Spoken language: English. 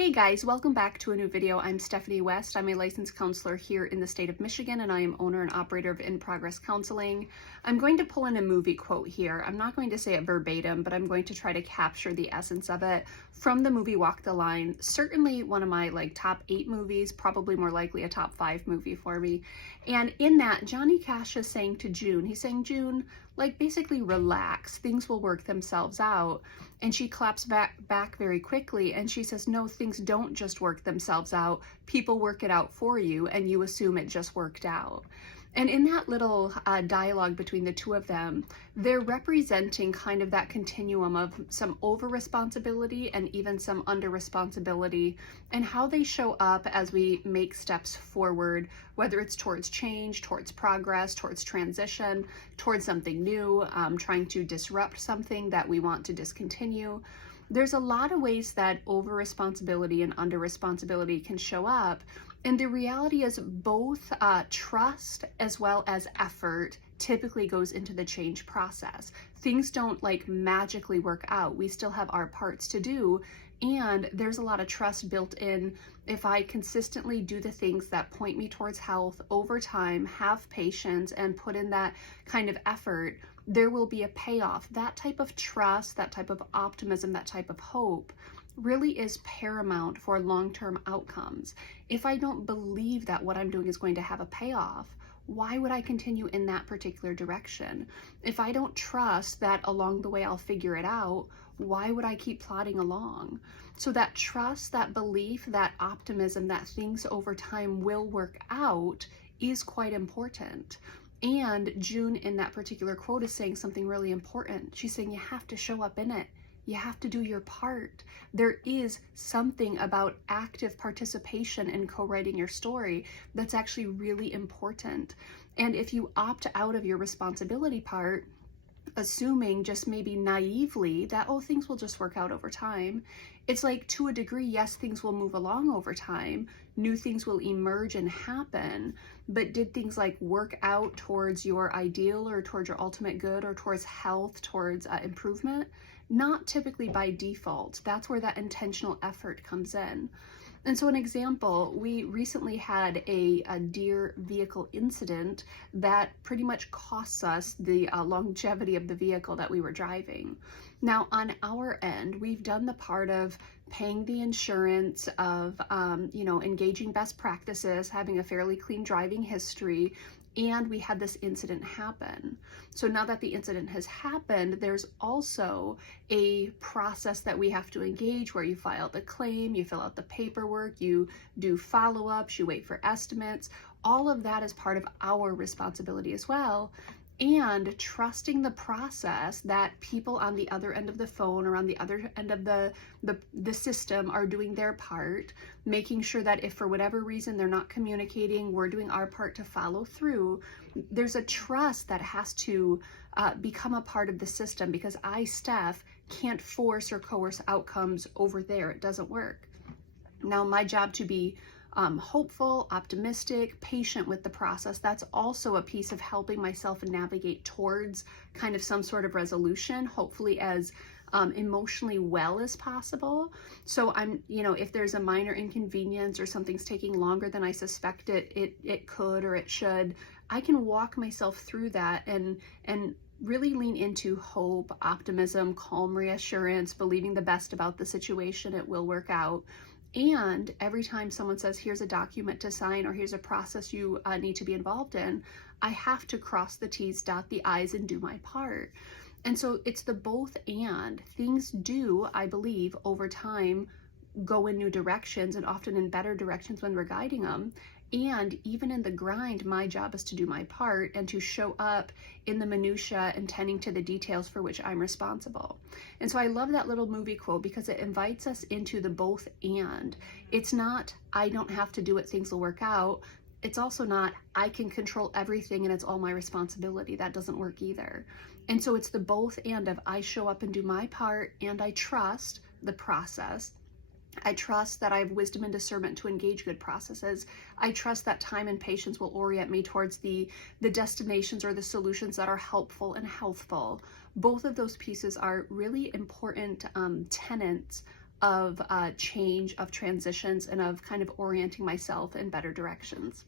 Hey guys, welcome back to a new video. I'm Stephanie West. I'm a licensed counselor here in the state of Michigan, and I am owner and operator of In Progress Counseling. I'm going to pull in a movie quote here. I'm not going to say it verbatim, but I'm going to try to capture the essence of it from the movie Walk the Line. Certainly one of my top 8 movies, probably more likely a top 5 movie for me. And in that, Johnny Cash is saying to June, he's saying, June, basically relax, things will work themselves out. And she claps back very quickly and she says, no, things don't just work themselves out. People work it out for you and you assume it just worked out. And in that little dialogue between the two of them, they're representing kind of that continuum of some over responsibility and even some under responsibility, and how they show up as we make steps forward, whether it's towards change, towards progress, towards transition, towards something new, trying to disrupt something that we want to discontinue. There's a lot of ways that over responsibility and under responsibility can show up. And the reality is both trust as well as effort typically goes into the change process. Things don't magically work out. We still have our parts to do. And there's a lot of trust built in. If I consistently do the things that point me towards health over time, have patience, and put in that kind of effort, there will be a payoff. That type of trust, that type of optimism, that type of hope really is paramount for long-term outcomes. If I don't believe that what I'm doing is going to have a payoff, why would I continue in that particular direction? If I don't trust that along the way I'll figure it out, why would I keep plodding along? So that trust, that belief, that optimism that things over time will work out is quite important. And June in that particular quote is saying something really important. She's saying you have to show up in it. You have to do your part. There is something about active participation in co-writing your story that's actually really important. And if you opt out of your responsibility part, assuming just maybe naively that, oh, things will just work out over time, it's to a degree, yes, things will move along over time. New things will emerge and happen. But did things work out towards your ideal or towards your ultimate good or towards health, towards improvement? Not typically by default. That's where that intentional effort comes in. And so an example, we recently had a deer vehicle incident that pretty much costs us the longevity of the vehicle that we were driving. Now on our end, we've done the part of paying the insurance, of engaging best practices, having a fairly clean driving history, and we had this incident happen. So now that the incident has happened, there's also a process that we have to engage where you file the claim, you fill out the paperwork, you do follow-ups, you wait for estimates. All of that is part of our responsibility as well. And trusting the process that people on the other end of the phone or on the other end of the system are doing their part, making sure that if for whatever reason they're not communicating, we're doing our part to follow through. There's a trust that has to become a part of the system, because I, Steph, can't force or coerce outcomes over there. It doesn't work. Now, my job to be hopeful, optimistic, patient with the process, that's also a piece of helping myself navigate towards kind of some sort of resolution, hopefully as emotionally well as possible. So I'm, if there's a minor inconvenience or something's taking longer than I suspect it could or it should, I can walk myself through that and really lean into hope, optimism, calm reassurance, believing the best about the situation. It will work out. And every time someone says, here's a document to sign, or here's a process you need to be involved in, I have to cross the T's, dot the I's, and do my part. And so it's the both and. Things do, I believe, over time go in new directions, and often in better directions when we're guiding them. And even in the grind, my job is to do my part and to show up in the minutia and tending to the details for which I'm responsible. And so I love that little movie quote because it invites us into the both and. It's not, I don't have to do it, things will work out. It's also not, I can control everything and it's all my responsibility. That doesn't work either. And so it's the both and of, I show up and do my part, and I trust the process. I trust that I have wisdom and discernment to engage good processes. I trust that time and patience will orient me towards the destinations or the solutions that are helpful and healthful. Both of those pieces are really important tenets of change, of transitions, and of kind of orienting myself in better directions.